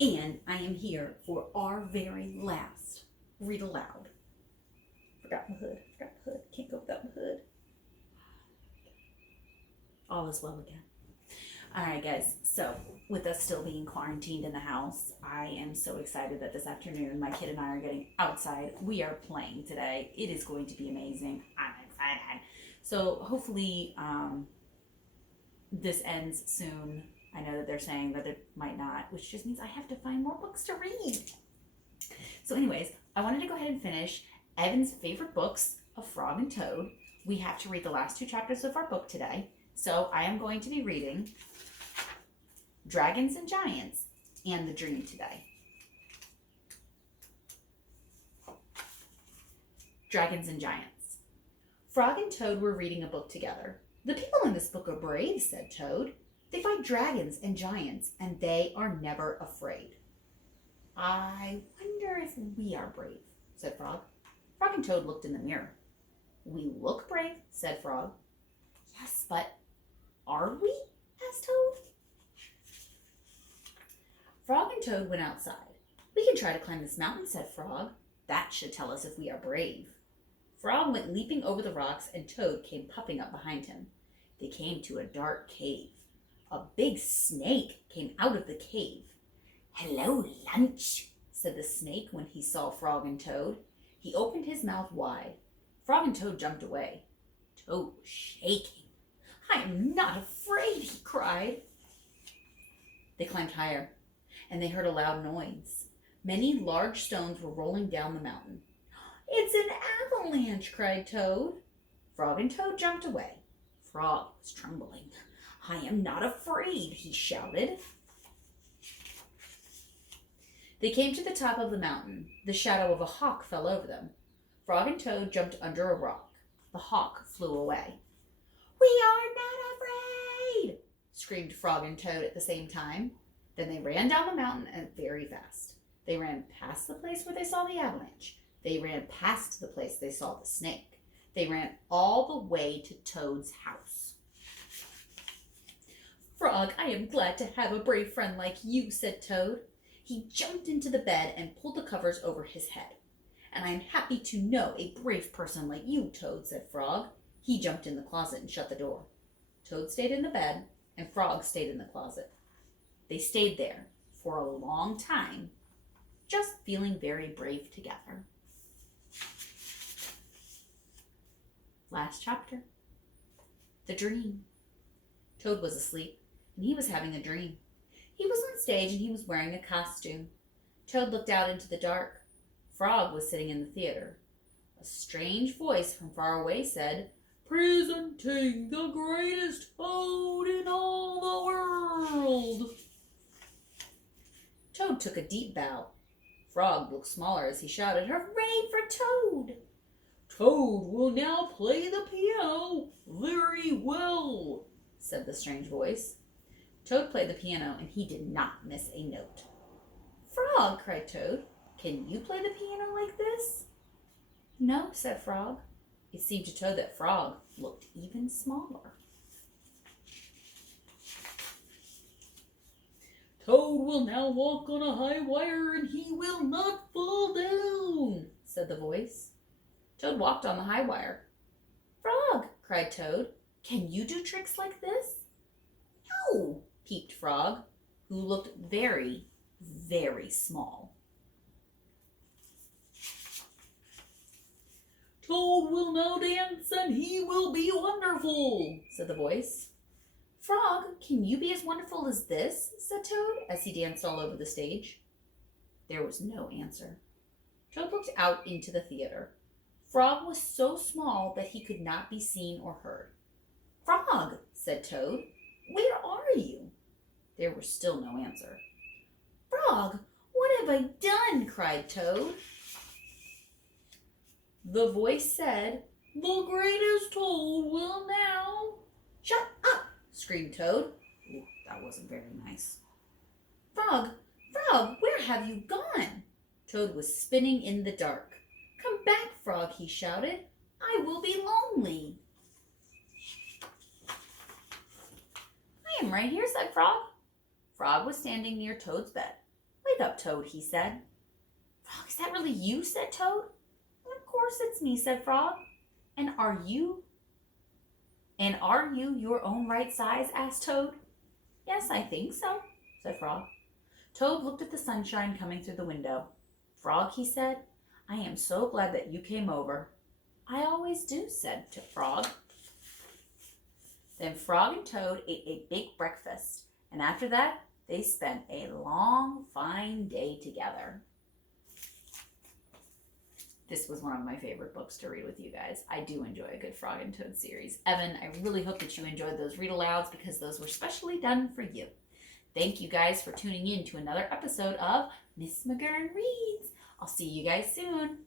And I am here for our very last read aloud. Forgot my hood. Can't go without my hood. All is well again. All right, guys. So, with us still being quarantined in the house, I am so excited that this afternoon my kid and I are getting outside. We are playing today. It is going to be amazing. I'm excited. So, hopefully, this ends soon. I know that they're saying that it might not, which just means I have to find more books to read. So, anyways, I wanted to go ahead and finish Evan's favorite books of Frog and Toad. We have to read the last 2 chapters of our book today. So I am going to be reading Dragons and Giants and The Dream today. Dragons and Giants. Frog and Toad were reading a book together. The people in this book are brave, said Toad. They fight dragons and giants, and they are never afraid. I wonder if we are brave, said Frog. Frog and Toad looked in the mirror. We look brave, said Frog. Yes, but are we? Asked Toad. Frog and Toad went outside. We can try to climb this mountain, said Frog. That should tell us if we are brave. Frog went leaping over the rocks, and Toad came puffing up behind him. They came to a dark cave. A big snake came out of the cave. Hello, lunch, said the snake when he saw Frog and Toad. He opened his mouth wide. Frog and Toad jumped away. Toad was shaking. I am not afraid, he cried. They climbed higher, and they heard a loud noise. Many large stones were rolling down the mountain. It's an avalanche, cried Toad. Frog and Toad jumped away. Frog was trembling. I am not afraid, he shouted. They came to the top of the mountain. The shadow of a hawk fell over them. Frog and Toad jumped under a rock. The hawk flew away. We are not afraid, screamed Frog and Toad at the same time. Then they ran down the mountain and very fast. They ran past the place where they saw the avalanche. They ran past the place they saw the snake. They ran all the way to Toad's house. Frog, I am glad to have a brave friend like you, said Toad. He jumped into the bed and pulled the covers over his head. And I am happy to know a brave person like you, Toad, said Frog. He jumped in the closet and shut the door. Toad stayed in the bed, and Frog stayed in the closet. They stayed there for a long time, just feeling very brave together. Last chapter. The Dream. Toad was asleep, and he was having a dream. He was on stage, and he was wearing a costume. Toad looked out into the dark. Frog was sitting in the theater. A strange voice from far away said, Presenting the greatest Toad in all the world. Toad took a deep bow. Frog looked smaller as he shouted, Hooray for Toad! Toad will now play the piano very well, said the strange voice. Toad played the piano, and he did not miss a note. Frog, cried Toad, can you play the piano like this? No, said Frog. It seemed to Toad that Frog looked even smaller. Toad will now walk on a high wire, and he will not fall down, said the voice. Toad walked on the high wire. Frog, cried Toad, can you do tricks like this? No, peeped Frog, who looked very, very small. Toad will now dance, and he will be wonderful, said the voice. Frog, can you be as wonderful as this? Said Toad, as he danced all over the stage. There was no answer. Toad looked out into the theater. Frog was so small that he could not be seen or heard. Frog, said Toad, where are you? There was still no answer. Frog, what have I done? Cried Toad. The voice said, The greatest Toad will now. Shut up, screamed Toad. Ooh, that wasn't very nice. Frog, where have you gone? Toad was spinning in the dark. Come back, Frog, he shouted. I will be lonely. I am right here, said Frog. Frog was standing near Toad's bed. Wake up, Toad, he said. Frog, is that really you? Said Toad. Of course it's me, said Frog. And are you your own right size? Asked Toad. Yes, I think so, said Frog. Toad looked at the sunshine coming through the window. Frog, he said, I am so glad that you came over. I always do, said Frog. Then Frog and Toad ate a big breakfast, and after that, they spent a long, fine day together. This was one of my favorite books to read with you guys. I do enjoy a good Frog and Toad series. Evan, I really hope that you enjoyed those read-alouds because those were specially done for you. Thank you guys for tuning in to another episode of Miss McGurn Reads. I'll see you guys soon.